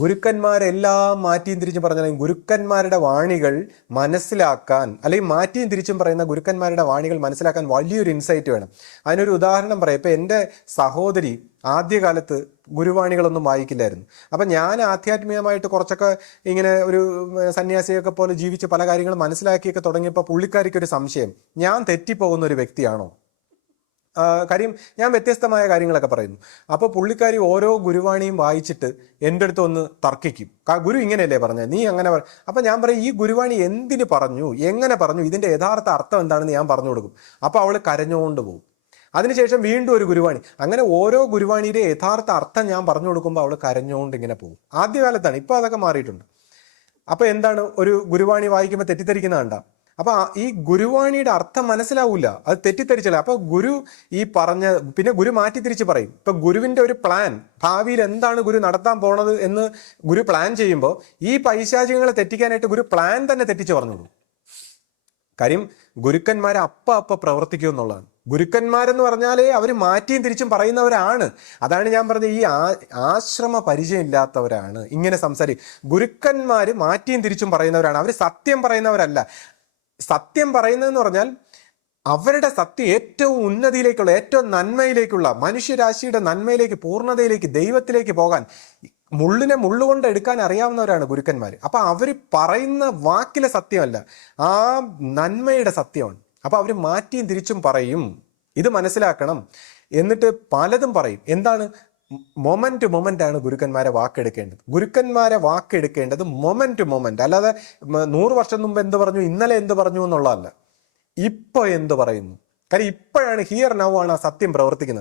ഗുരുക്കന്മാരെല്ലാം മാറ്റിയും തിരിച്ചും പറഞ്ഞാൽ ഗുരുക്കന്മാരുടെ വാണികൾ മനസ്സിലാക്കാൻ, അല്ലെങ്കിൽ മാറ്റിയും തിരിച്ചും പറയുന്ന ഗുരുക്കന്മാരുടെ വാണികൾ മനസ്സിലാക്കാൻ വലിയൊരു ഇൻസൈറ്റ് വേണം. അതിനൊരു ഉദാഹരണം പറയാം. ഇപ്പം എൻ്റെ സഹോദരി ആദ്യകാലത്ത് ഗുരുവാണികളൊന്നും വായിക്കില്ലായിരുന്നു. അപ്പം ഞാൻ ആധ്യാത്മികമായിട്ട് കുറച്ചൊക്കെ ഇങ്ങനെ ഒരു സന്യാസിയൊക്കെ പോലെ ജീവിച്ച് പല കാര്യങ്ങളും മനസ്സിലാക്കിയൊക്കെ തുടങ്ങിയപ്പോൾ പുള്ളിക്കാരിക്ക് ഒരു സംശയം, ഞാൻ തെറ്റിപ്പോകുന്ന ഒരു വ്യക്തിയാണോ? കാര്യം ഞാൻ വ്യത്യസ്തമായ കാര്യങ്ങളൊക്കെ പറയുന്നു. അപ്പോൾ പുള്ളിക്കാരി ഓരോ ഗുരുവാണിയും വായിച്ചിട്ട് എൻ്റെ അടുത്ത് ഒന്ന് തർക്കിക്കും. ഗുരു ഇങ്ങനെയല്ലേ പറഞ്ഞത്, നീ അങ്ങനെ അപ്പം ഞാൻ പറയും, ഈ ഗുരുവാണി എന്തിന് പറഞ്ഞു, എങ്ങനെ പറഞ്ഞു, ഇതിൻ്റെ യഥാർത്ഥ അർത്ഥം എന്താണെന്ന് ഞാൻ പറഞ്ഞു കൊടുക്കും. അപ്പോൾ അവൾ കരഞ്ഞുകൊണ്ട് പോകും. അതിനുശേഷം വീണ്ടും ഒരു ഗുരുവാണി, അങ്ങനെ ഓരോ ഗുരുവാണിയുടെ യഥാർത്ഥ അർത്ഥം ഞാൻ പറഞ്ഞു കൊടുക്കുമ്പോൾ അവൾ കരഞ്ഞുകൊണ്ട് ഇങ്ങനെ പോകും. ആദ്യകാലത്താണ്, ഇപ്പോൾ അതൊക്കെ മാറിയിട്ടുണ്ട്. അപ്പോൾ എന്താണ്, ഒരു ഗുരുവാണി വായിക്കുമ്പോൾ തെറ്റിദ്ധരിക്കുന്ന കണ്ട. അപ്പൊ ഈ ഗുരുവാണിയുടെ അർത്ഥം മനസ്സിലാവൂല, അത് തെറ്റിദ്ധരിച്ചില്ല. അപ്പൊ ഗുരു ഈ പറഞ്ഞ, പിന്നെ ഗുരു മാറ്റി തിരിച്ച് പറയും. ഇപ്പൊ ഗുരുവിന്റെ ഒരു പ്ലാൻ, ഭാവിയിൽ എന്താണ് ഗുരു നടത്താൻ പോണത് എന്ന് ഗുരു പ്ലാൻ ചെയ്യുമ്പോൾ ഈ പൈശാചികങ്ങളെ തെറ്റിക്കാനായിട്ട് ഗുരു പ്ലാൻ തന്നെ തെറ്റിച്ച് പറഞ്ഞോളൂ. കാര്യം ഗുരുക്കന്മാരെ അപ്പ പ്രവർത്തിക്കും എന്നുള്ളതാണ്. ഗുരുക്കന്മാരെന്ന് പറഞ്ഞാലേ അവർ മാറ്റിയും തിരിച്ചും പറയുന്നവരാണ്. അതാണ് ഞാൻ പറഞ്ഞത്, ഈ ആശ്രമ പരിചയം ഇല്ലാത്തവരാണ് ഇങ്ങനെ സംസാരിക്കും. ഗുരുക്കന്മാര് മാറ്റിയും തിരിച്ചും പറയുന്നവരാണ്, അവർ സത്യം പറയുന്നവരല്ല. സത്യം പറയുന്നതെന്ന് പറഞ്ഞാൽ അവരുടെ സത്യം ഏറ്റവും ഉന്നതിയിലേക്കുള്ള, ഏറ്റവും നന്മയിലേക്കുള്ള, മനുഷ്യരാശിയുടെ നന്മയിലേക്ക്, പൂർണ്ണതയിലേക്ക്, ദൈവത്തിലേക്ക് പോകാൻ മുള്ളിനെ മുള്ളുകൊണ്ട് എടുക്കാൻ അറിയാവുന്നവരാണ് ഗുരുക്കന്മാർ. അപ്പൊ അവർ പറയുന്ന വാക്കിലെ സത്യമല്ല, ആ നന്മയുടെ സത്യമാണ്. അപ്പൊ അവർ മാറ്റിയും തിരിച്ചും പറയും. ഇത് മനസ്സിലാക്കണം. എന്നിട്ട് പലതും പറയും. എന്താണ്? മൊമെന്റ് മൊമെന്റ് ആണ് ഗുരുക്കന്മാരെ വാക്കെടുക്കേണ്ടത്. ഗുരുക്കന്മാരെ വാക്കെടുക്കേണ്ടത് മൊമെന്റ് മൊമെന്റ്, അല്ലാതെ 100 വർഷം മുമ്പ് എന്ത് പറഞ്ഞു, ഇന്നലെ എന്ത് പറഞ്ഞു എന്നുള്ളതല്ല. ഇപ്പൊ എന്ത് പറയുന്നു. കാര്യം ഇപ്പോഴാണ്, ഹിയർ നൗ ആണ് ആ സത്യം പ്രവർത്തിക്കുന്നത്.